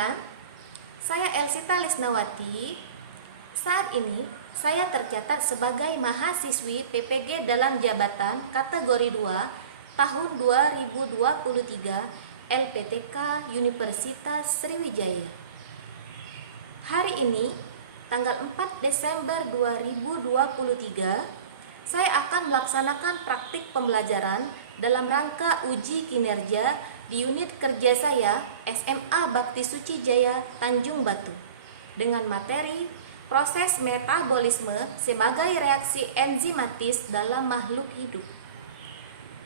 Perkenalkan, saya Elsita Lisnawati. Saat ini saya tercatat sebagai mahasiswi PPG dalam jabatan kategori 2 tahun 2023 LPTK Universitas Sriwijaya. Hari ini, tanggal 4 Desember 2023, saya akan melaksanakan praktik pembelajaran dalam rangka uji kinerja di unit kerja saya SMA Bakti Suci Jaya Tanjung Batu dengan materi proses metabolisme sebagai reaksi enzimatis dalam makhluk hidup.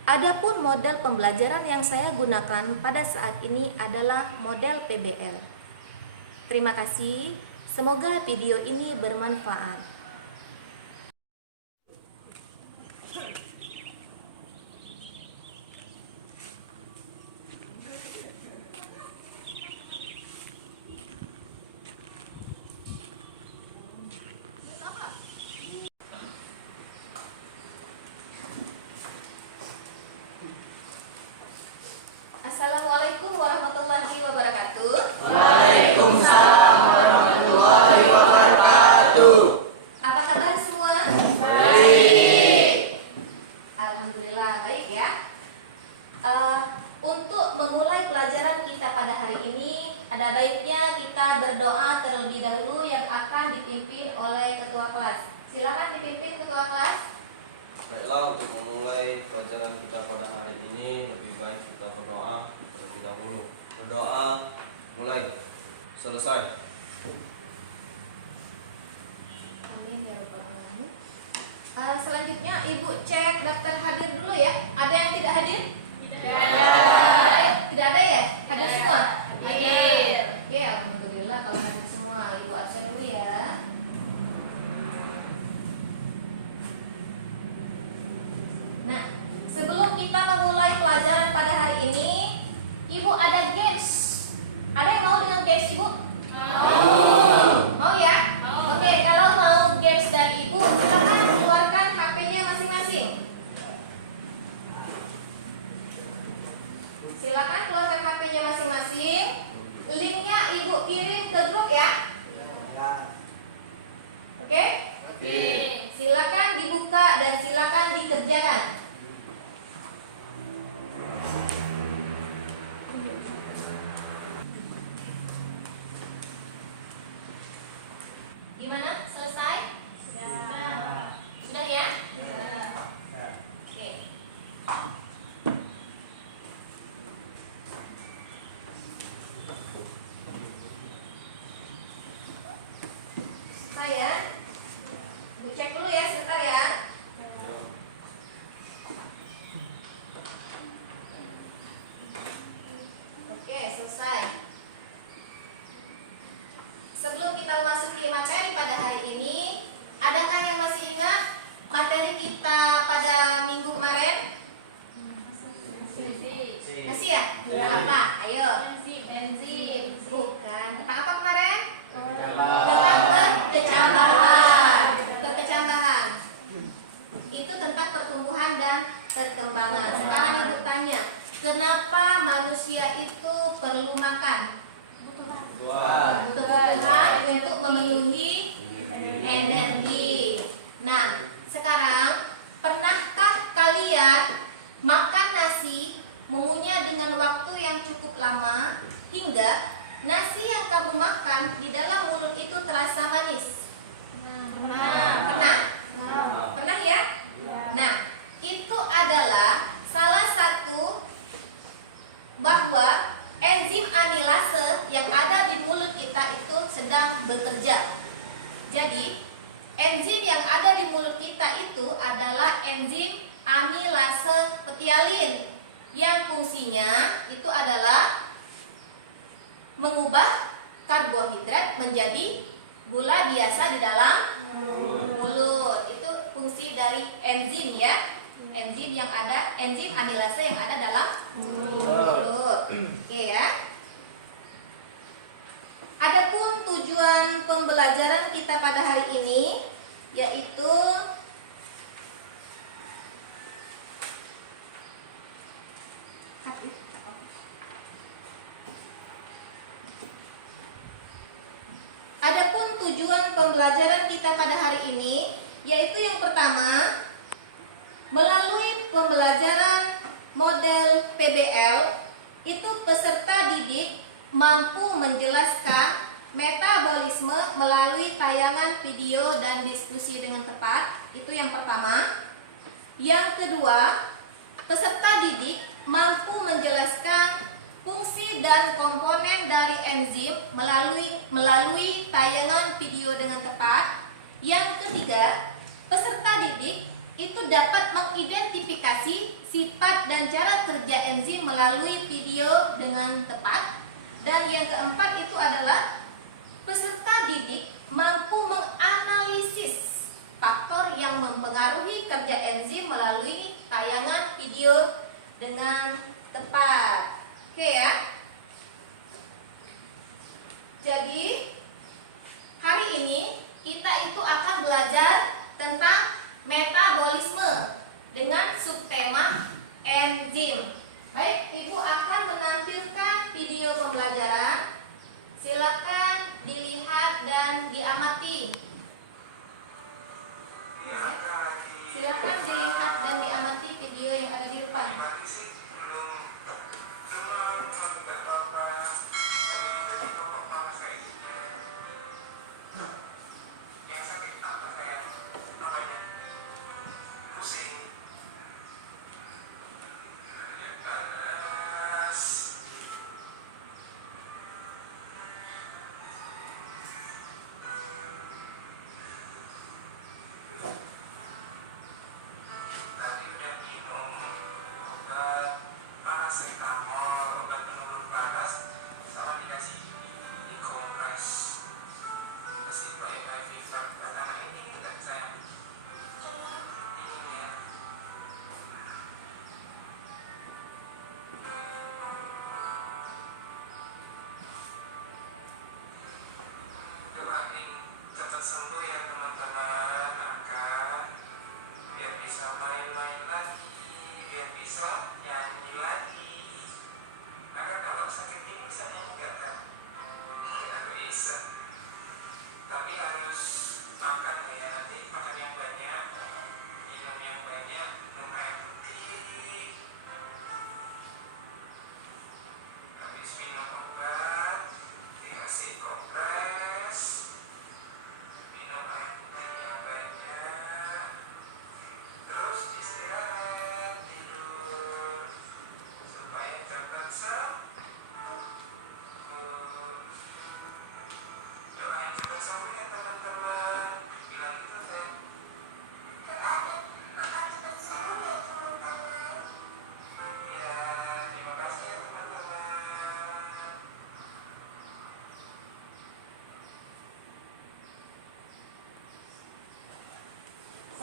Adapun model pembelajaran yang saya gunakan pada saat ini adalah model PBL. Terima kasih, semoga video ini bermanfaat. Assalamualaikum warahmatullahi wabarakatuh. Waalaikumsalam warahmatullahi wabarakatuh. Apa kabar semua? Baik. Alhamdulillah baik ya. Untuk memulai pelajaran kita pada hari ini, ada baiknya kita berdoa terlebih dahulu yang akan dipimpin oleh ketua kelas. Silakan dipimpin ketua kelas. Baiklah, untuk memulai pelajaran kita pada hari ini lebih baik kita berdoa terlebih dahulu. Berdoa, mulai, selesai. Amin ya rabbal alamin. Selanjutnya Ibu cek daftar hadir dulu ya. Ada yang tidak hadir? Tidak ada ya? Hadir semua? Hadir. Oke, alhamdulillah kalau hadir semua. Ibu absen dulu ya. Nah, sebelum kita memulai pelajaran pada hari ini, Ibu ada games. Ada yang mau dengan games Ibu? Mau ya? Oke, kalau mau games dari Ibu, silakan keluarkan HP-nya masing-masing. Silakan keluarkan HP-nya masing-masing. Linknya Ibu kirim ke grup ya. Oke? Silakan dibuka dan silakan dikerjakan. Gimana? Selesai? Sudah ya? Oke. Saya cek dulu ya sebentar ya. Oke, selesai. Sebelum kita memasuki materi pada hari ini, adakah yang masih ingat materi kita pada minggu kemarin? Masih ya? Apa? Ayo. Enzim. Bukan. Tentang apa kemarin? Tentang kecambahan. Itu tentang pertumbuhan dan perkembangan. Sekarang Ibu tanya, kenapa manusia itu perlu makan? Kebutuhan untuk memenuhi energi. Nah, sekarang pernahkah kalian makan nasi mengunyah dengan waktu yang cukup lama hingga nasi yang kamu makan di dalam mulut itu terasa manis? Pernah? Pernah ya? Nah, itu adalah salah satu bahwa enzim amilase yang ada di mulut kita itu sedang bekerja. Jadi, enzim yang ada di mulut kita itu adalah enzim amilase petialin yang fungsinya itu adalah mengubah karbohidrat menjadi gula biasa di dalam mulut. Itu fungsi dari enzim ya. Enzim yang ada, enzim amilase yang ada dalam mulut. Oke ya. Adapun tujuan pembelajaran kita pada hari ini yaitu tujuan pembelajaran kita pada hari ini, yaitu yang pertama, melalui pembelajaran model PBL, itu peserta didik mampu menjelaskan metabolisme melalui tayangan video dan diskusi dengan tepat. Itu yang pertama. Yang kedua, peserta didik mampu menjelaskan fungsi dan komponen dari enzim melalui tayangan video dengan tepat. Yang ketiga, peserta didik itu dapat mengidentifikasi sifat dan cara kerja enzim melalui video dengan tepat. Dan yang keempat itu adalah peserta didik mampu menganalisis faktor yang mempengaruhi kerja enzim melalui tayangan video dengan tepat. Oke ya. Jadi hari ini kita itu akan belajar tentang metabolisme dengan subtema enzim. Baik, Ibu akan menampilkan video pembelajaran. Silakan dilihat dan diamati. Silakan dilihat dan diamati video yang ada di depan.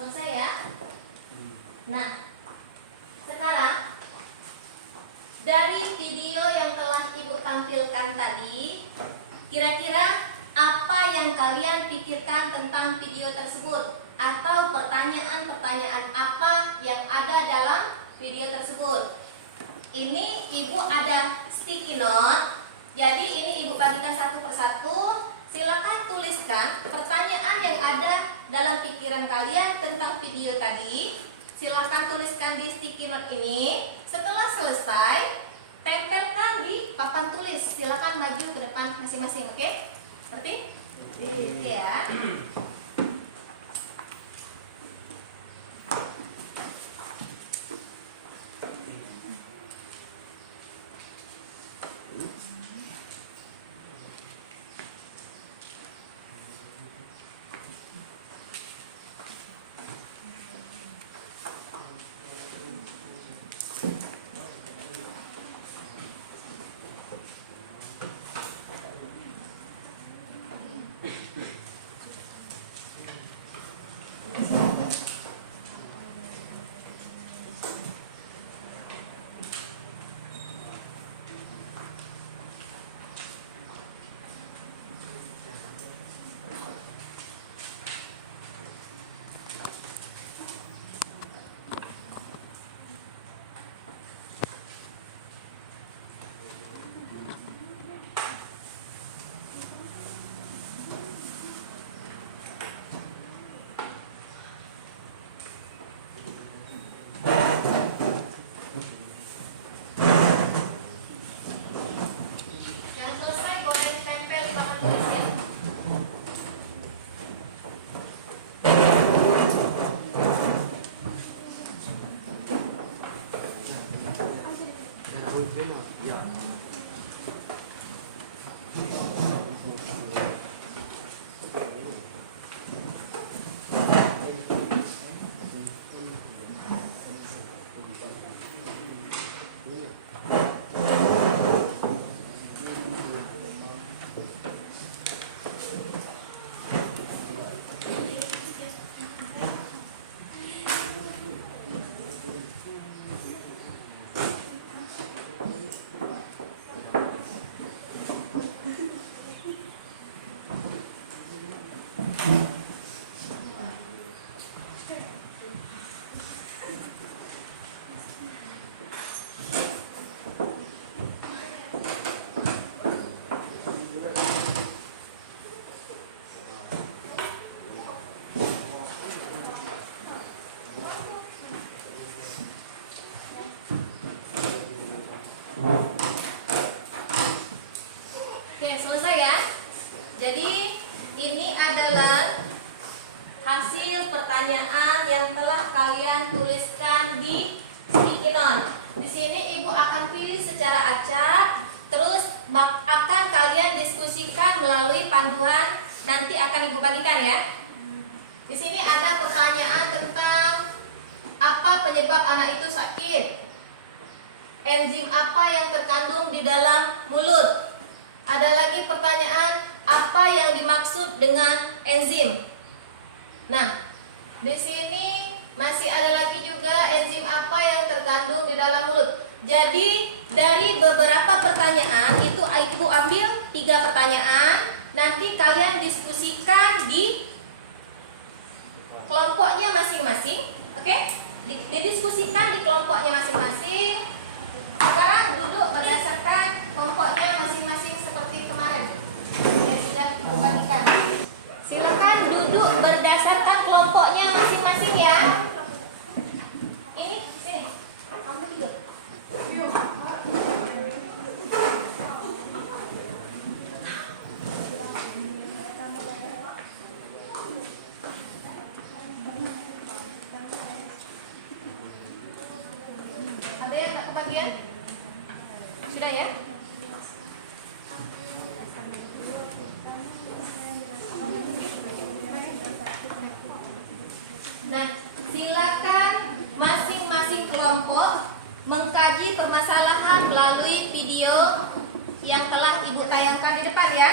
Selesai ya? Nah, sekarang dari video yang telah Ibu tampilkan tadi, kira-kira apa yang kalian pikirkan tentang video tersebut? Atau pertanyaan-pertanyaan apa yang ada dalam video tersebut? Ini Ibu ada sticky note. Jadi ini Ibu bagikan satu persatu. Silakan tuliskan pertanyaan yang ada dalam pikiran kalian tentang video tadi. Silakan tuliskan di sticky note ini. Setelah selesai, tempelkan di papan tulis. Silakan maju ke depan masing-masing, oke? Ngerti? Oke ya. Oke, selesai ya. Jadi ini adalah hasil pertanyaan yang telah kalian tuliskan di sticky note. Di sini Ibu akan pilih secara acak, terus akan kalian diskusikan melalui panduan, nanti akan Ibu bagikan ya. Di sini ada pertanyaan tentang apa penyebab anak itu sakit. Enzim apa yang terkandung di dalam mulut? Ada lagi pertanyaan, apa yang dimaksud dengan enzim? Nah, di sini masih ada lagi juga enzim apa yang terkandung di dalam mulut. Jadi, dari beberapa pertanyaan itu Ibu ambil 3 pertanyaan, nanti kalian diskusikan di kelompoknya masing-masing. Oke? Didiskusikan di kelompoknya masing-masing. Sekarang duduk berdasarkan kelompoknya masing-masing seperti kemarin. Saya sudah membagikan. Silakan duduk berdasarkan kelompoknya masing-masing ya. Ini sini. Kamu duduk. Ada yang tak kebagian? Sudah ya? Nah, silakan masing-masing kelompok mengkaji permasalahan melalui video yang telah Ibu tayangkan di depan ya.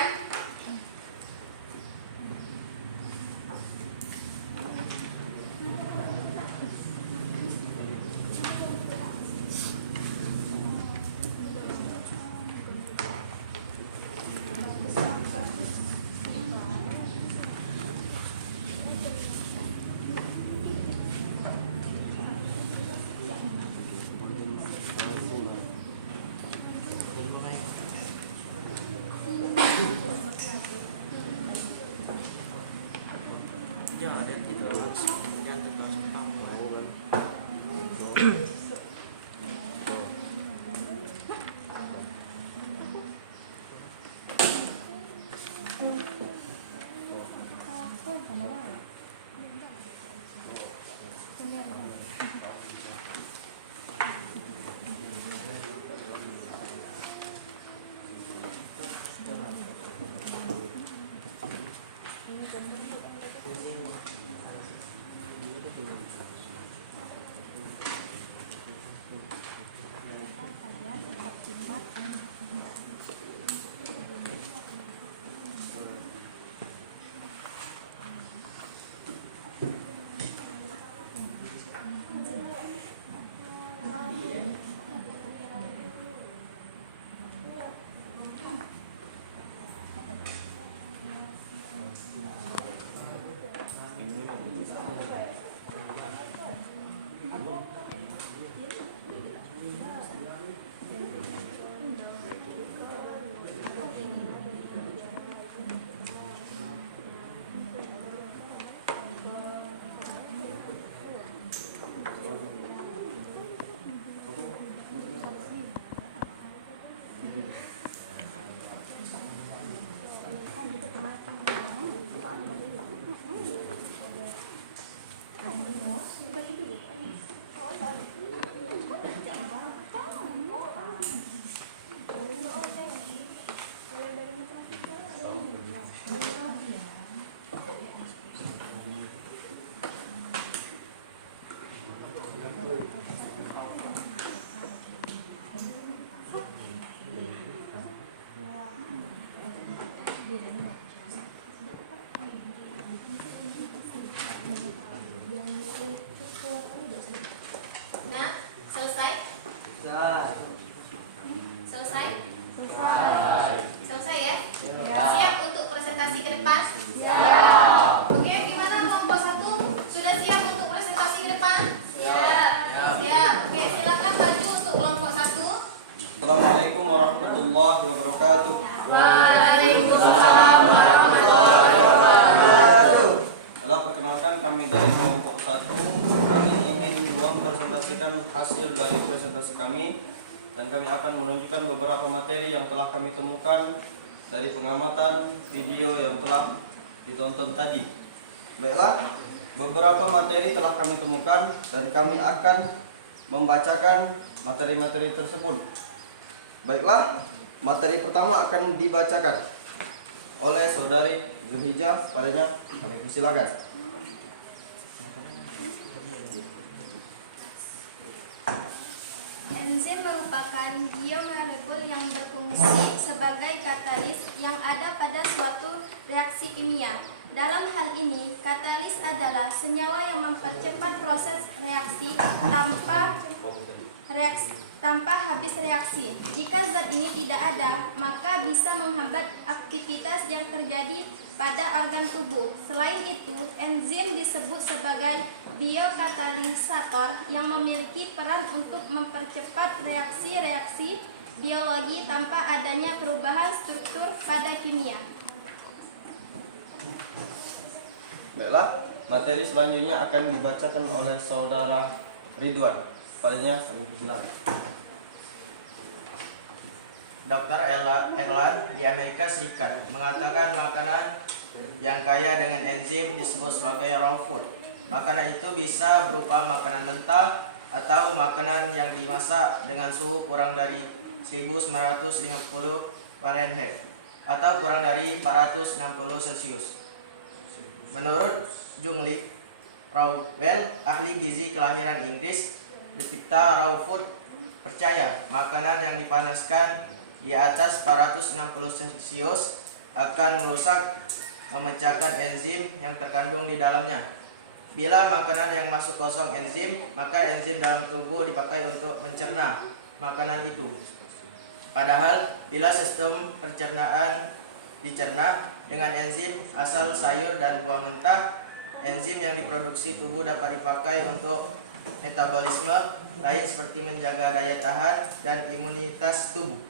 dan kami akan membacakan materi-materi tersebut. Baiklah, materi pertama akan dibacakan oleh saudari Zulhijjah. Padanya kami persilakan. Enzim merupakan biomolekul yang berfungsi sebagai katalis yang ada pada suatu reaksi kimia. Dalam hal ini, katalis adalah senyawa yang mempercepat proses reaksi tanpa habis reaksi. Jika zat ini tidak ada, maka bisa menghambat aktivitas yang terjadi pada organ tubuh. Selain itu, enzim disebut sebagai biokatalisator yang memiliki peran untuk mempercepat reaksi-reaksi biologi tanpa adanya perubahan struktur pada kimia. Baiklah, materi selanjutnya akan dibacakan oleh saudara Ridwan. Padanya kami persilakan. Dr. Erland di Amerika Serikat mengatakan makanan yang kaya dengan enzim disebut sebagai raw food. Makanan itu bisa berupa makanan mentah atau makanan yang dimasak dengan suhu kurang dari 1950 Fahrenheit atau kurang dari 460 Celcius. Menurut Jungli Raubel, ahli gizi kelahiran Inggris, pencipta raw food percaya makanan yang dipanaskan di atas 460 Celcius akan merusak memecahkan enzim yang terkandung di dalamnya. Bila makanan yang masuk kosong enzim, maka enzim dalam tubuh dipakai untuk mencerna makanan itu. Padahal bila sistem pencernaan dicerna dengan enzim asal sayur dan buah mentah, enzim yang diproduksi tubuh dapat dipakai untuk metabolisme lain seperti menjaga daya tahan dan imunitas tubuh.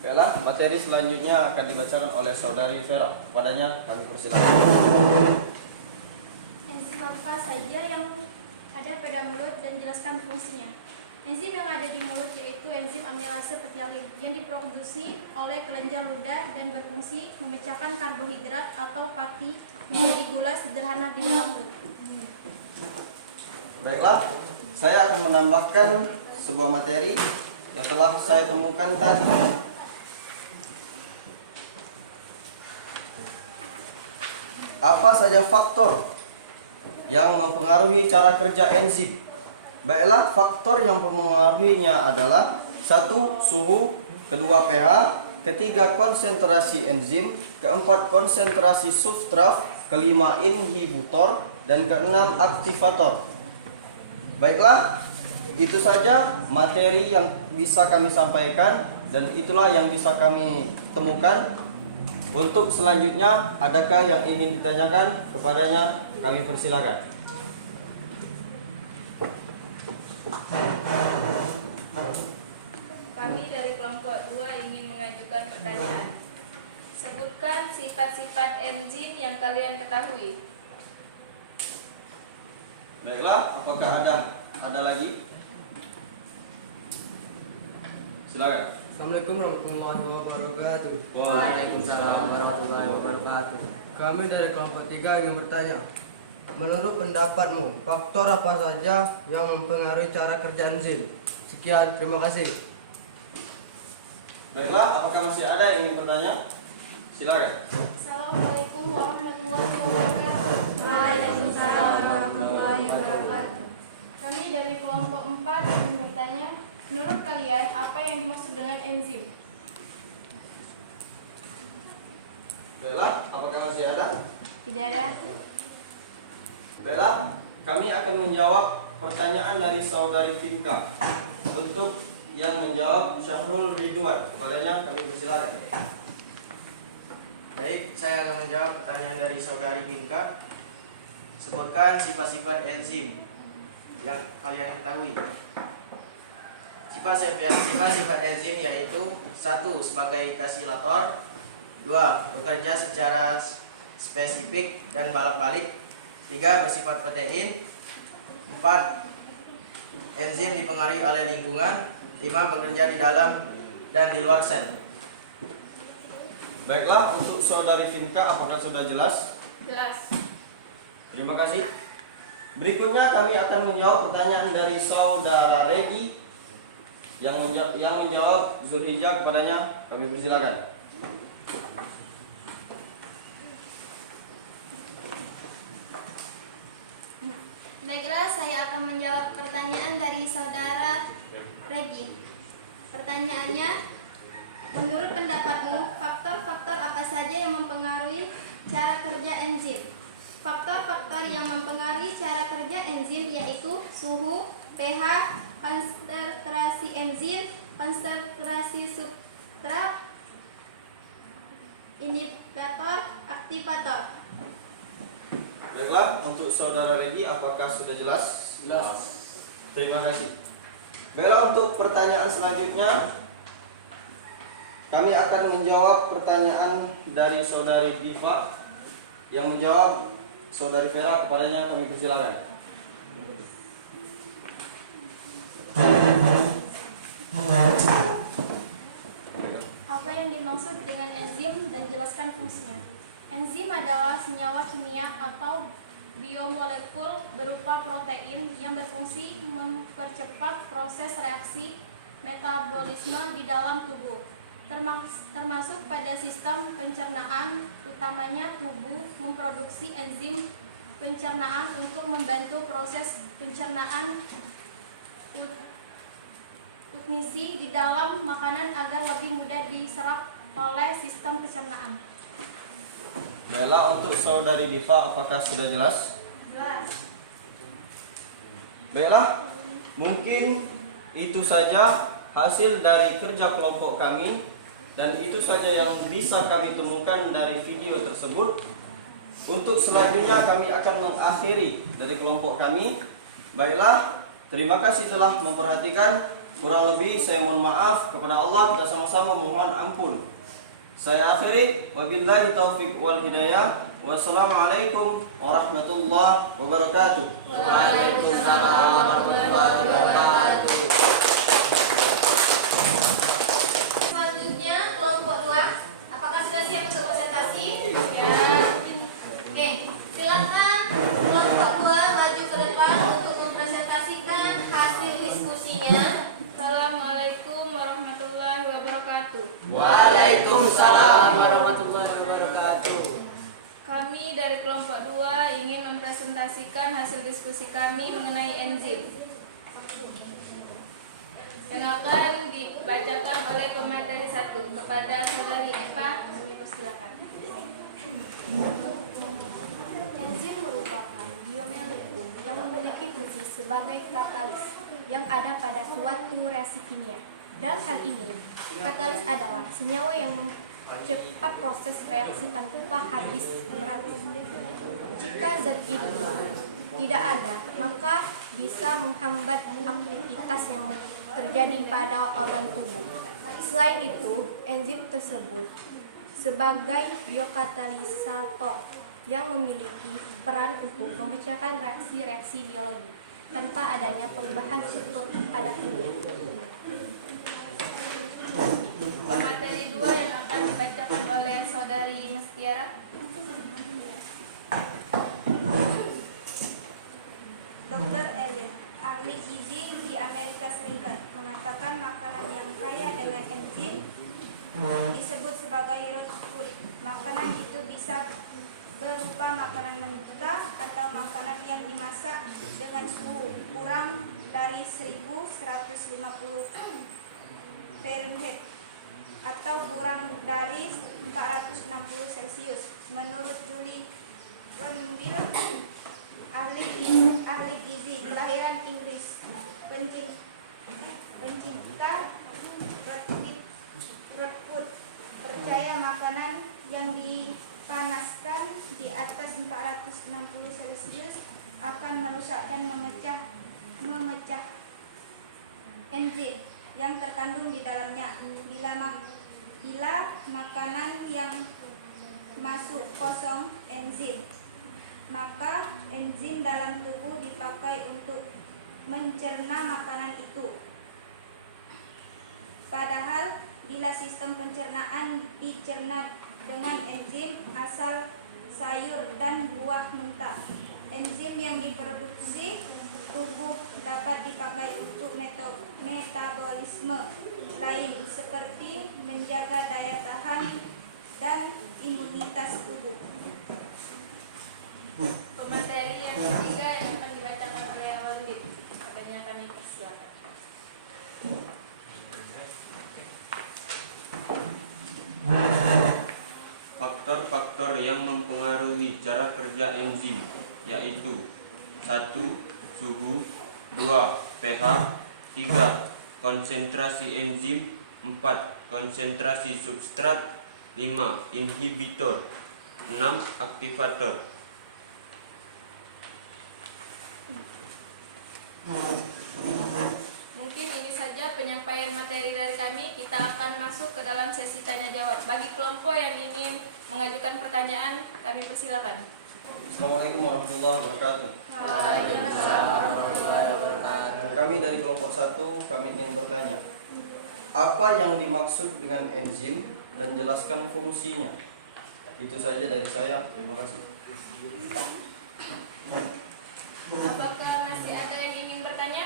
Baiklah, materi selanjutnya akan dibacakan oleh saudari Vera. Padanya kami persilakan. Enzim apa saja yang ada pada mulut dan jelaskan fungsinya. Enzim yang ada di mulut yaitu enzim amilase petialin yang diproduksi oleh kelenjar ludah dan berfungsi memecahkan karbohidrat atau fatty menjadi gula sederhana di lambung. Baiklah, saya akan menambahkan sebuah materi yang telah saya temukan tadi. Apa saja faktor yang mempengaruhi cara kerja enzim? Baiklah, faktor yang mempengaruhinya adalah 1. Suhu, 2. pH, 3. konsentrasi enzim, 4. konsentrasi substrat, 5. inhibitor, dan 6. aktivator. Baiklah, itu saja materi yang bisa kami sampaikan dan itulah yang bisa kami temukan. Untuk selanjutnya, adakah yang ingin ditanyakan kepadanya? Kami persilakan. Kami dari kelompok 2 ingin mengajukan pertanyaan. Sebutkan sifat-sifat enzim yang kalian ketahui. Baiklah, apakah ada lagi? Silakan. Assalamualaikum warahmatullahi wabarakatuh. Waalaikumsalam warahmatullahi wabarakatuh. Kami dari kelompok 3 ingin bertanya. Menurut pendapatmu, faktor apa saja yang mempengaruhi cara kerja enzim? Sekian, terima kasih. Baiklah, apakah masih ada yang ingin bertanya? Silakan. Assalamualaikum warahmatullahi wabarakatuh. Waalaikumsalam warahmatullahi wabarakatuh. Kami dari kelompok 4 ingin bertanya, menurut kalian apa yang dimaksud dengan enzim? Baiklah, apakah masih ada? Tidak ada. Baiklah, kami akan menjawab pertanyaan dari saudari Finka. Untuk yang menjawab Syahrul Ridwan, kepadanya kami persilakan. Baik, saya akan menjawab pertanyaan dari saudari Minka. Sebutkan sifat-sifat enzim yang kalian ketahui. Sifat-sifat enzim yaitu 1. Sebagai kasilator, 2. Bekerja secara spesifik dan balak-balik, 3. Bersifat protein, 4. Enzim dipengaruhi oleh lingkungan, 5. Bekerja di dalam dan di luar sel. Baiklah, untuk saudari Finka, apakah sudah jelas? Jelas. Terima kasih. Berikutnya kami akan menjawab pertanyaan dari saudara Regi yang menjawab Zulhijjah, kepadanya kami persilakan. Baiklah, saya akan menjawab pertanyaan dari saudara Regi. Pertanyaannya, menurut pendapatmu, faktor-faktor apa saja yang mempengaruhi cara kerja enzim? Faktor-faktor yang mempengaruhi cara kerja enzim yaitu suhu, pH, konsentrasi enzim, konsentrasi substrat, indikator, aktivator. Baiklah, untuk saudara Regi, apakah sudah jelas? Jelas. Terima kasih. Baiklah, untuk pertanyaan selanjutnya kami akan menjawab pertanyaan dari saudari Diva yang menjawab saudari Vera, kepadanya kami persilakan. Apa yang dimaksud dengan enzim dan jelaskan fungsinya? Enzim adalah senyawa kimia atau biomolekul berupa protein yang berfungsi mempercepat proses reaksi metabolisme di dalam tubuh, termasuk pada sistem pencernaan. Utamanya tubuh memproduksi enzim pencernaan untuk membantu proses pencernaan nutrisi di dalam makanan agar lebih mudah diserap oleh sistem pencernaan. Baiklah, untuk saudari Diva, apakah sudah jelas? Jelas. Baiklah, mungkin itu saja hasil dari kerja kelompok kami, dan itu saja yang bisa kami temukan dari video tersebut. Untuk selanjutnya kami akan mengakhiri dari kelompok kami. Baiklah, terima kasih telah memperhatikan. Kurang lebih saya mohon maaf kepada Allah, dan sama-sama mohon ampun. Saya akhiri, wabillahi taufiq wal hidayah. Wassalamualaikum warahmatullahi wabarakatuh. Waalaikumsalam warahmatullahi wabarakatuh. Selanjutnya kelompok 2, apakah sudah siap untuk presentasi? Ya. Oke, silakan kelompok 2 maju ke depan untuk mempresentasikan hasil diskusinya. Assalamualaikum warahmatullahi wabarakatuh. Waalaikumsalam warahmatullahi wabarakatuh. Kami dari kelompok 2 ingin mempresentasikan hasil diskusi kami mengenai enzim yang akan dibacakan oleh pemateri 1 kepada saudari Eva. Silakan. Enzim merupakan biomolekul yang memiliki fungsi sebagai katalis yang ada pada suatu reaksi kimia. Dalam hal ini, katalis adalah senyawa yang mempercepat proses reaksi tanpa habis berarti. Jika zat itu tidak ada, maka bisa menghambat aktivitas yang terjadi pada organ tubuh. Selain itu, enzim tersebut sebagai biokatalisator yang memiliki peran untuk memecahkan reaksi-reaksi biologi tanpa adanya perubahan struktur pada kimia. Materi 2 yang akan dibacakan oleh saudari Mestiara. Dr. Ellen, ahli gizi di Amerika Serikat, mengatakan makanan yang kaya dengan enzim disebut sebagai raw food. Makanan itu bisa berupa makanan mentah atau makanan yang dimasak dengan suhu kurang dari 1150 Fahrenheit atau kurang dari 460 Celcius. Menurut Julie Grenville, ahli gizi kelahiran Inggris, pencinta raw food, percaya makanan yang dipanaskan di atas 460 Celcius akan merusak dan memecah enzim yang terkandung di dalamnya. Bila makanan yang masuk kosong enzim, maka enzim dalam tubuh dipakai untuk mencerna makanan itu. Padahal bila sistem pencernaan dicerna dengan enzim asal sayur dan buah mentah, enzim yang diproduksi 1. Suhu. 2. pH. 3. Konsentrasi enzim. 4. Konsentrasi substrat. 5. Inhibitor. 6. Aktivator. Mungkin ini saja penyampaian materi dari kami. Kita akan masuk ke dalam sesi tanya jawab. Bagi kelompok yang ingin mengajukan pertanyaan, kami persilakan. Assalamualaikum warahmatullahi wabarakatuh. Waalaikumsalam warahmatullahi wabarakatuh. Kami dari kelompok 1, kami ingin bertanya, apa yang dimaksud dengan enzim dan jelaskan fungsinya? Itu saja dari saya. Terima kasih. Apakah masih ada yang ingin bertanya?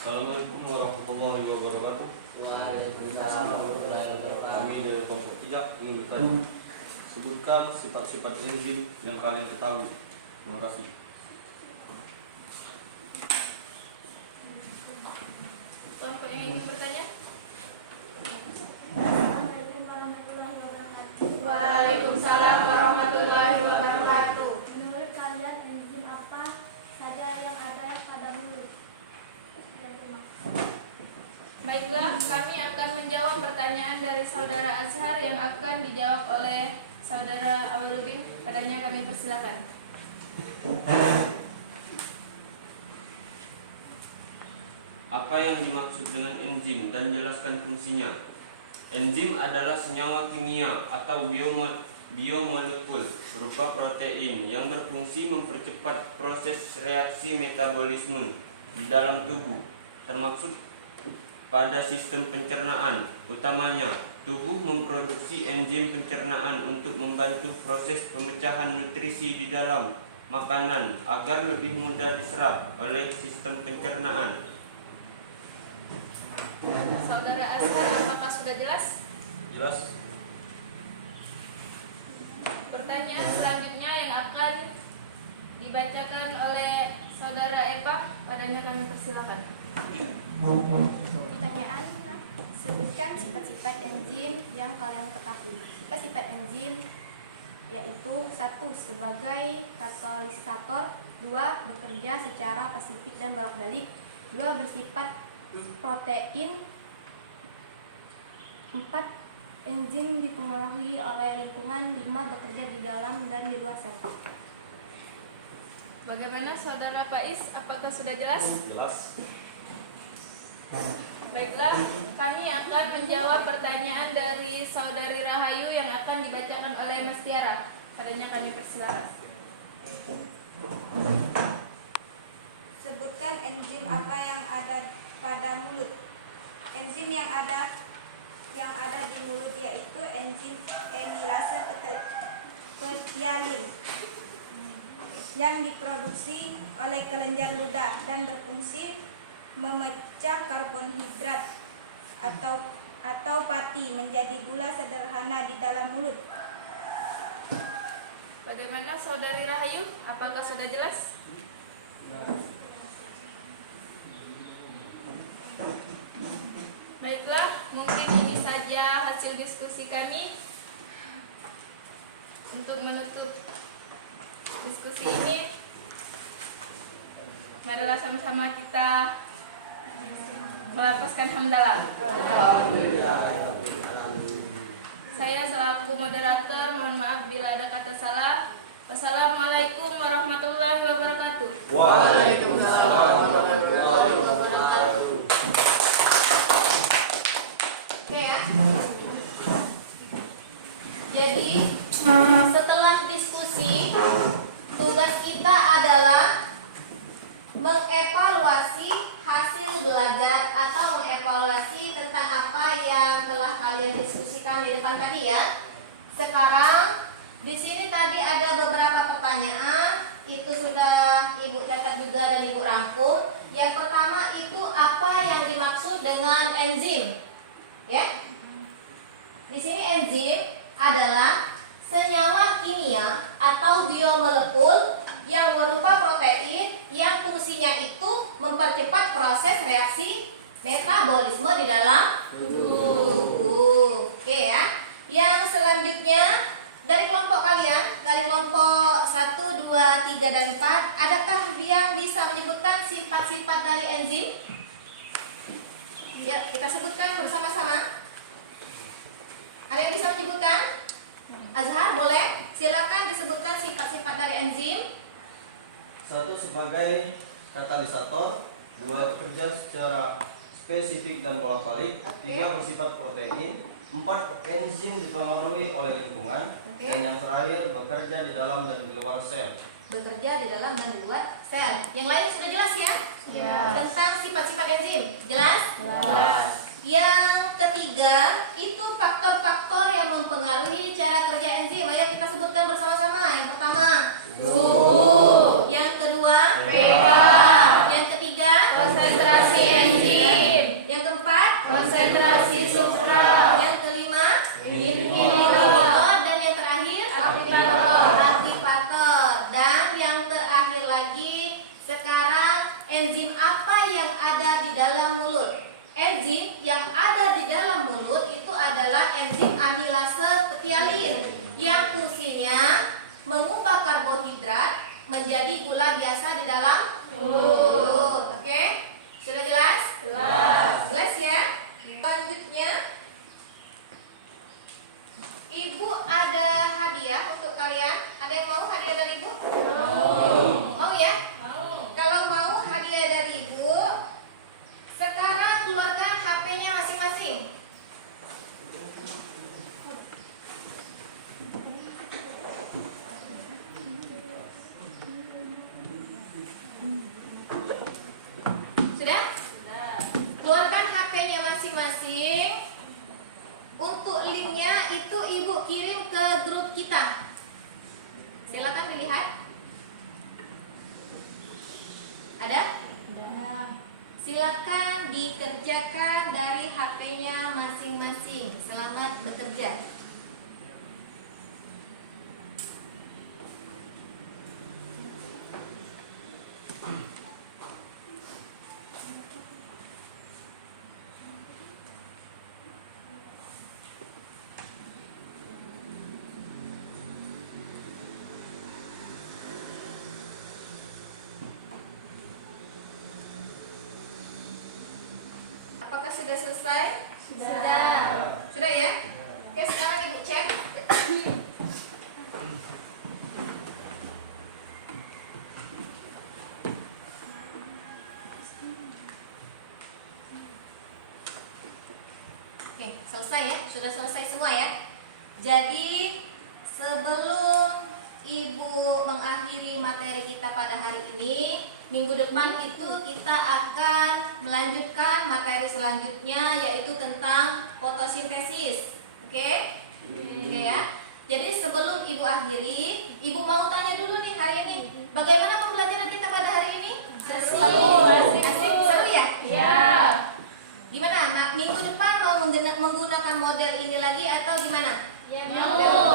Assalamualaikum warahmatullahi wabarakatuh. Waalaikumsalam warahmatullahi wabarakatuh. Kami dari kelompok 3 ingin bertanya. Sebutkan sifat-sifat enzim yang kalian ketahui. Terima kasih. Kelompok yang ingin bertanya? Assalamualaikum warahmatullahi wabarakatuh. Waalaikumsalam warahmatullahi wabarakatuh. Menurut kalian enzim apa saja yang ada pada mulut? Baiklah, kami akan menjawab pertanyaan dari saudara Azhar yang akan dijawab oleh saudara Awaludin. Padanya kami persilakan. Apa yang dimaksud dengan enzim dan jelaskan fungsinya? Enzim adalah senyawa kimia atau biomolekul berupa protein yang berfungsi mempercepat proses reaksi metabolisme di dalam tubuh, termasuk pada sistem pencernaan. Utamanya, tubuh memproduksi enzim pencernaan untuk membantu proses pemecahan nutrisi di dalam makanan agar lebih mudah diserap oleh sistem pencernaan. Saudara Azhar, apakah sudah jelas? Jelas? Pertanyaan selanjutnya yang akan dibacakan oleh saudara Eva. Padanya kami persilakan. Pertanyaan, sebutkan sifat-sifat enzim yang kalian ketahui. Sifat enzim yaitu 1. Sebagai katalisator, 2. Bekerja secara pasifik dan bolak-balik, 2. Bersifat protein, 4. Enzim dipengaruhi oleh lingkungan, 5. Bekerja di dalam dan di luar sel. Bagaimana saudara Faiz? Apakah sudah jelas? Jelas. Baiklah, kami akan menjawab pertanyaan dari saudari Rahayu yang akan dibacakan oleh Mas Tiara. Padanya kami persilakan. Sebutkan enzim apa yang ada pada mulut. Enzim yang ada di mulut yaitu enzim amilase petialin yang diproduksi oleh kelenjar ludah dan berfungsi memecah karbohidrat atau pati menjadi gula sederhana di dalam mulut. Bagaimana saudari Rahayu? Apakah sudah jelas? Baiklah, mungkin ini saja hasil diskusi kami. Untuk menutup diskusi ini, marilah sama-sama kita melafazkan hamdalah. Saya selaku moderator, mohon maaf bila ada kata salah. Wassalamualaikum warahmatullahi wabarakatuh. Waalaikumsalam warahmatullahi wabarakatuh. Oke ya. Jadi setelah diskusi, tugas kita adalah mengevaluasi hasil belajar atau mengevaluasi tentang apa yang telah kalian diskusikan di depan tadi ya. Sekarang 3 dan 4. Adakah yang bisa menyebutkan sifat-sifat dari enzim? Ya, kita sebutkan bersama-sama. Ada yang bisa menyebutkan? Azhar, boleh? Silakan disebutkan sifat-sifat dari enzim. 1 sebagai katalisator, 2 bekerja secara spesifik dan bolak-balik, 3 bersifat protein, 4 enzim dipengaruhi oleh lingkungan, dan yang terakhir bekerja di dalam dan di luar sel. Bekerja di dalam dan di luar sel. Yang lain sudah jelas ya? Tentang sifat-sifat enzim. Jelas? Yang ketiga itu faktor-faktor yang mempengaruhi cara kerja enzim. Ayo kita sebutkan bersama-sama. Yang pertama, suhu. Yang kedua, pH. Yang ketiga, konsentrasi enzim. Yang keempat, konsentrasi substrat. Yang kelima, inhibitor. Dan yang terakhir, aktivator. Dan yang terakhir lagi, sekarang enzim apa yang ada di dalam mulut? Enzim yang ada di dalam mulut itu adalah enzim amilase petialin yang fungsinya mengubah karbohidrat menjadi gula biasa di dalam mulut. Oke? Sudah jelas? Jelas ya? Selanjutnya, Ibu ada hadiah untuk kalian. Ada yang mau hadiah dari Ibu? Mau ya? Kalau mau hadiah dari Ibu, sekarang keluarkan HP-nya masing-masing. Sudah? Keluarkan HP-nya masing-masing. Untuk linknya itu Ibu kirim ke grup kita. Silakan dilihat. Ada? Silakan dikerjakan dari HP-nya masing-masing. Selamat bekerja. Apakah sudah selesai? Sudah. Sudah ya? Oke, sekarang Ibu cek. Oke, selesai ya? Sudah selesai semua ya? Jadi, sebelum Ibu mengakhiri materi kita pada hari ini, minggu depan itu kita akan melanjutkan materi selanjutnya, yaitu tentang fotosintesis. Oke? Oke ya. Jadi sebelum Ibu akhiri, Ibu mau tanya dulu nih hari ini, bagaimana pembelajaran kita pada hari ini? Asik, seru ya? Iya. Gimana? Nah, minggu depan mau menggunakan model ini lagi atau gimana? Ya, mau.